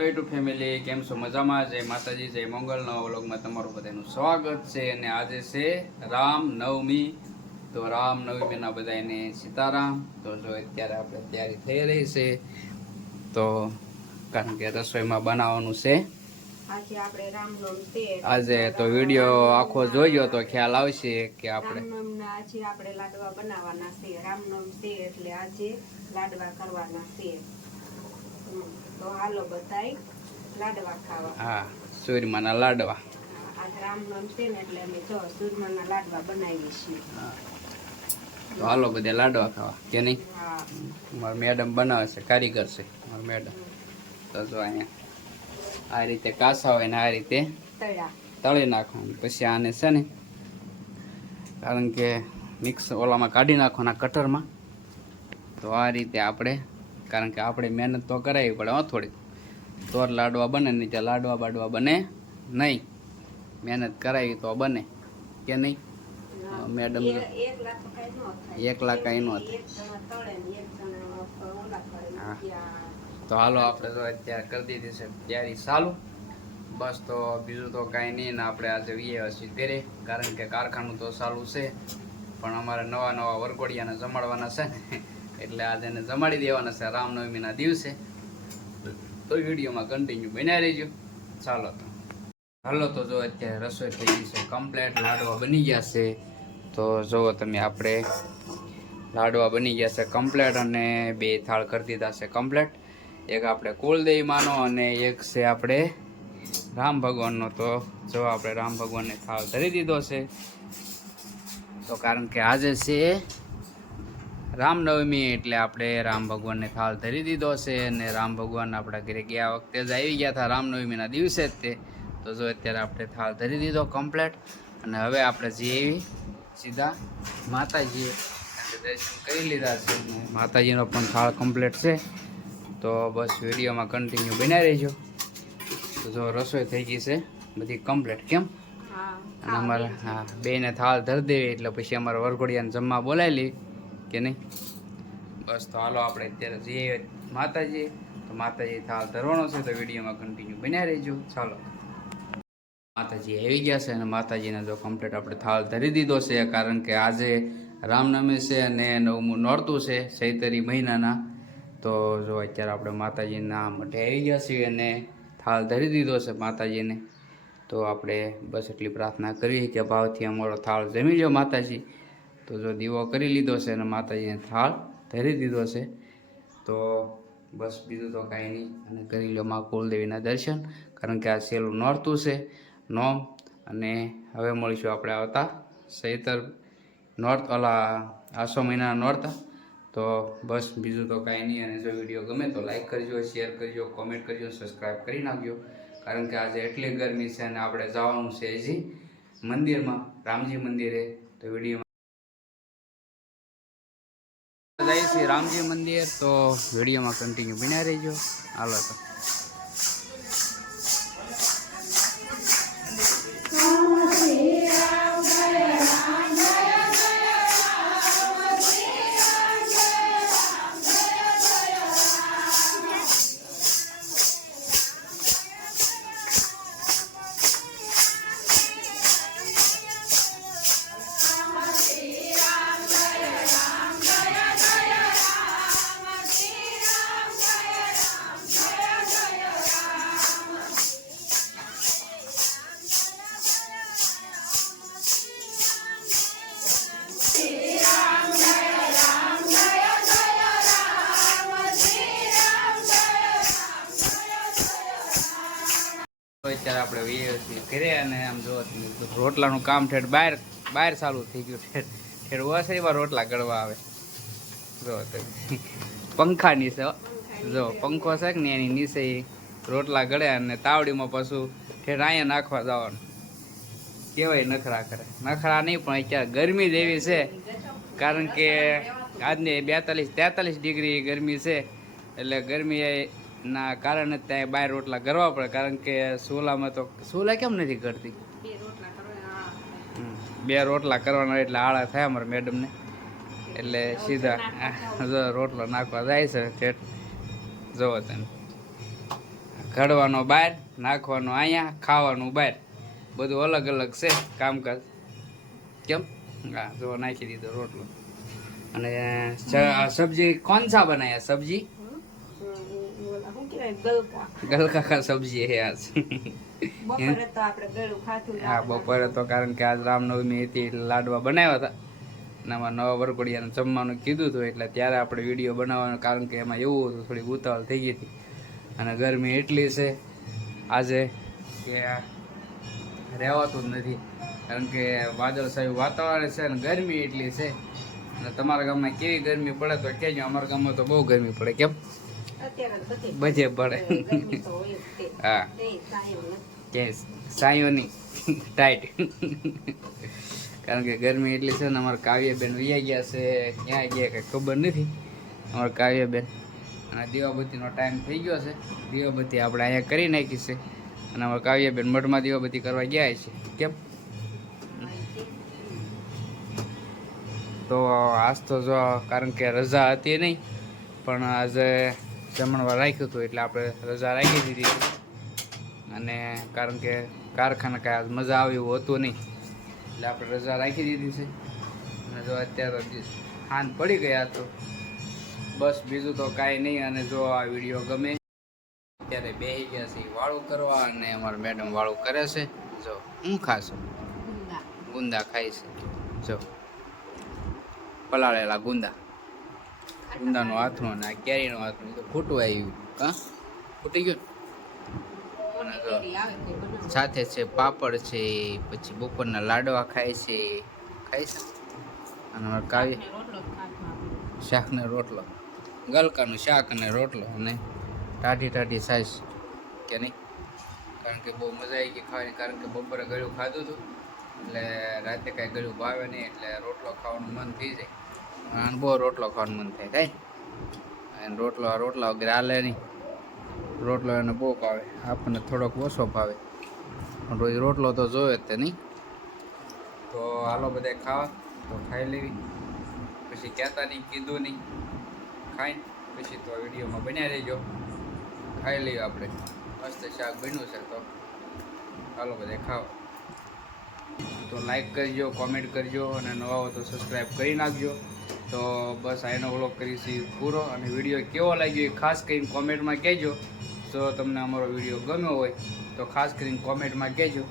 YouTube family કેમ છો? મજામાં? જય માતાજી, જય મંગલ. નવા વ્લોગમાં તમારું બધાનું સ્વાગત છે. અને આજે છે રામનવમી. તો રામનવમીના બધાને સીતારામ. તો જો અત્યારે આપણે તૈયારી થઈ રહી છે, તો કારણ કે રસોઈમાં બનાવવાનું છે આજે. તો વિડીયો આખો જોઈજો તો ખ્યાલ આવશે કે આપણે લાડવા બનાવવાના છે. રામનવમી છે એટલે આજે લાડવા કરવાના છે. તો હાલો બધાય લાડવા ખાવા. હા, સૂરમાના લાડવા. આજ રામનવમી છે ને એટલે અમે જો સૂરમાના લાડવા બનાવીએ છીએ. તો હાલો બધા લાડવા ખાવા કે નહીં? હા, મારા મેડમ બનાવે છે, કારીગર છે મારા મેડમ. તો જો અહીંયા આ રીતે કાસા હોય ને આ રીતે તળી નાખવાનું. પછી આને છે ને, કારણ કે મિક્સ ઓલામાં કાઢી નાખવાના કટરમાં. તો આ રીતે આપણે, કારણ કે આપણે મહેનત તો કરાવી પડે થોડીક, તો લાડવા બને. નહીં તો લાડવા બાડવા બને નહીં. મહેનત કરાવી તો બને કે નહીં? મેડમ એકલા કાંઈ ન થાય. હા, તો હાલો આપણે તો અત્યારે કરી દીધી છે તૈયારી ચાલુ. બસ તો બીજું તો કાંઈ નહીં ને. આપણે આજે છીએ ઘરે, કારણ કે કારખાનું તો ચાલુ છે, પણ અમારે નવા નવા વરઘોડિયાને જમાડવાના છે ને, એટલે આજે એને જમાડી દેવાના છે રામનવમીના દિવસે. તો વિડીયોમાં કન્ટિન્યુ બન્યા રહીજો. ચાલો તો હાલો. તો જો અત્યારે રસોઈ થઈ ગઈ છે કમ્પ્લેટ, લાડવા બની ગયા છે. તો જુઓ તમે, આપણે લાડવા બની ગયા છે કમ્પ્લેટ, અને 2 થાળ કરી દીધા છે કમ્પ્લેટ. એક આપણે કુલદેવી માનો અને એક છે આપણે રામ ભગવાનનો. તો જો આપણે રામ ભગવાનને થાળ ધરી દીધો છે. તો કારણ કે આજે છે રામનવમી, એટલે આપણે રામ ભગવાનને થાળ ધરી દીધો છે. અને રામ ભગવાન આપણા ઘરે ગયા વખતે જ આવી ગયા હતા રામનવમીના દિવસે જ તે. તો જો અત્યારે આપણે થાળ ધરી દીધો કમ્પ્લેટ, અને હવે આપણે જઈએ સીધા માતાજીએ, દર્શન કરી લીધા છે. માતાજીનો પણ થાળ કમ્પ્લેટ છે. તો બસ વિડીયોમાં કન્ટિન્યુ બન્યા રહેજો. તો જો રસોઈ થઈ ગઈ છે બધી કમ્પ્લેટ. કેમ? અને અમારે હા, 2ને થાળ ધરી દેવી એટલે પછી અમારે વરઘોડિયાને જમવા બોલાવી લઈ કે નહીં? બસ તો હાલો આપણે અત્યારે જઈએ માતાજી. તો માતાજી થાળ ધરવાનો છે, તો વિડીયોમાં કન્ટિન્યુ બન્યા રહેજો. ચાલો, માતાજી આવી ગયા છે અને માતાજીને જો કમ્પ્લીટ આપણે થાળ ધરી દીધો છે. કારણ કે આજે રામનવમી છે અને 9મું નોરતું છે ચૈતરી મહિનાના. તો જો અત્યારે આપણે માતાજીના મઢે આવી ગયા છીએ અને થાળ ધરી દીધો છે માતાજીને. તો આપણે બસ એટલી પ્રાર્થના કરીએ કે ભાવથી અમારો થાળ જમી લો માતાજી. તો જો દીવો કરી લીધો છે અને માતાજીને થાળ ધરી દીધો છે. તો બસ બીજું તો કાંઈ નહીં, અને કરી લો મા કુલદેવીના દર્શન, કારણ કે આ છેલ્લું નોરતું છે નોમ. અને હવે મળીશું આપણે આવતા ચૈતર આસો મહિનાના નોરતા. તો બસ બીજું તો કાંઈ નહીં. અને જો વિડીયો ગમે તો લાઈક કરજો, શેર કરજો, કોમેન્ટ કરજો, સબસ્ક્રાઈબ કરી નાખજો. કારણ કે આજે એટલી ગરમી છે અને આપણે જવાનું છે હજી મંદિરમાં, રામજી મંદિરે. તો વિડીયોમાં જાય છે રામજી મંદિર. તો વિડીયોમાં કન્ટિન્યુ બન્યા રહેજો. હાલો તો અત્યારે આપણે વહીએ છીએ ઘરે. અને આમ જો રોટલાનું કામ ઠેઠ બહાર ચાલુ થઈ ગયું. ઠેઠ ઓસરીમાં રોટલા ગળવા આવે. જો પંખા નીચે, જો પંખો છે ને એની નીચે રોટલા ગળે, અને તાવડીમાં પાછું ઠેઠ અહીંયા નાખવા જવાનું. કેવાય નખરા કરે. નખરા નહીં, પણ અત્યારે ગરમી જ એવી છે, કારણ કે આજની 42-43 ડિગ્રી ગરમી છે. એટલે ગરમી ના કારણે ત્યાં બહાર રોટલા કરવા પડે, કારણ કે સોલામાં તો સોલા કેમ નથી કરતી? 2 રોટલા કરવાના એટલે આળા થાય અમારા મેડમને. એટલે સીધા રોટલો નાખવા જાય છે. જોવો તમે ઘડવાનો બહાર, નાખવાનો અહીંયા, ખાવાનું બહાર, બધું અલગ અલગ છે કામકાજ. કેમ? હા, જો નાખી દીધો રોટલો. અને આ સબ્જી કોણ સા બનાયા સબ્જી? શું કહેવાય ગલકા. ગલકા કા સબ્જી હે આજ. બપોરે તો આપણે ગળું ખાધું. હા, બપોરે તો કારણ કે આજ રામનવમી હતી એટલે લાડવા બનાવ્યા હતા. અને આમાં નવા વરઘોડિયાને જમવાનું કીધું હતું એટલે ત્યારે આપણે વિડીયો બનાવવાનું, કારણ કે એમાં એવું હતું થોડી ઉતાવળ થઈ ગઈ હતી. અને ગરમી એટલી છે આજે કે રહેવાતું જ નથી, કારણ કે વાદળછાયું વાતાવરણ છે અને ગરમી એટલી છે. અને તમારા ગામમાં કેવી ગરમી પડે તો કહેજો. અમારા ગામમાં તો બહુ ગરમી પડે. કેમ? અત્યારે બધે પડે. ગરમી તો હોય જ તે. હા, તે કાંઈ નથી. કે સાયોની ટાઈટ. કારણ કે ગરમી એટલી છે ને. અમારા કાવ્યબેન વૈયા ગયા છે, ક્યાં ગયા કંઈ ખબર નથી અમારા કાવ્યબેન. અને દીવાબત્તીનો ટાઈમ થઈ ગયો છે. દીવાબત્તી આપણે અહીંયા કરી નાખી છે. અને અમારા કાવ્યબેન મઠમાં દીવાબત્તી કરવા ગયા છે. કેમ? તો આજ તો જો કારણ કે રજા હતી નહીં, પણ આજે જમણવાર રાખ્યું હતું એટલે આપણે રજા રાખી દીધી. અને કારણ કે કારખાના કાંઈ આજ મજા આવે એવું હતું નહીં એટલે આપણે રજા રાખી દીધી છે. અને જો અત્યારે હાન પડી ગયા તો બસ, બીજું તો કાંઈ નહીં. અને જો આ વિડીયો ગમે અત્યારે બેસી ગયા છે વાળું કરવા, અને અમારા મેડમ વાળું કરે છે. જો હું ખાશો? ગુંદા ખાય છે. જો પલાળેલા ગુંદા, ગુંદાનો હાથનો ને આ કેરીનો હાથનો. તો ફૂટું આવ્યું. હા, ફૂટી ગયું. અને જો સાથે છે પાપડ છે, પછી બપોરના લાડવા ખાય છે. ખાય છે. અને અમારે કાવ્ય શાક ને રોટલો, ગલકાનું શાક અને રોટલો, અને ટાઢી ટાઢી સાઈઝ કે નહીં. કારણ કે બહુ મજા આવી ગઈ ખાવાની. કારણ કે બપોરે ગળ્યું ખાધું હતું એટલે રાતે કાંઈ ગળ્યું ભાવે નહીં, એટલે રોટલો ખાવાનું મન થઈ જાય. અને બહુ રોટલો ખાવાનું મન થાય કાંઈ. અને રોટલા વગેરે હાલે નહીં. રોટલો એને બહુ ભાવે, આપણને થોડોક ઓછો ભાવે, પણ રોજ રોટલો તો જોવે જ તે નહીં. તો હાલો બધા ખાવા, તો ખાઈ લેવી. પછી કહેતા નહીં, કીધું નહીં, ખાઈ પછી તો વિડીયોમાં બન્યા રહેજો. ખાઈ લઈએ આપણે. મસ્ત શાક બન્યું છે. તો હાલો બધા ખાવા. તો લાઈક કરજો, કોમેન્ટ કરજો, અને નવા હો તો સબસ્ક્રાઈબ કરી નાખજો. તો બસ આનો વ્લોગ કરીશું પૂરો. અને વિડીયો કેવો લાગ્યો એ ખાસ કરીને કોમેન્ટમાં કહેજો. જો તમને અમારો વિડીયો ગમ્યો હોય તો ખાસ કરીને કોમેન્ટમાં કહેજો.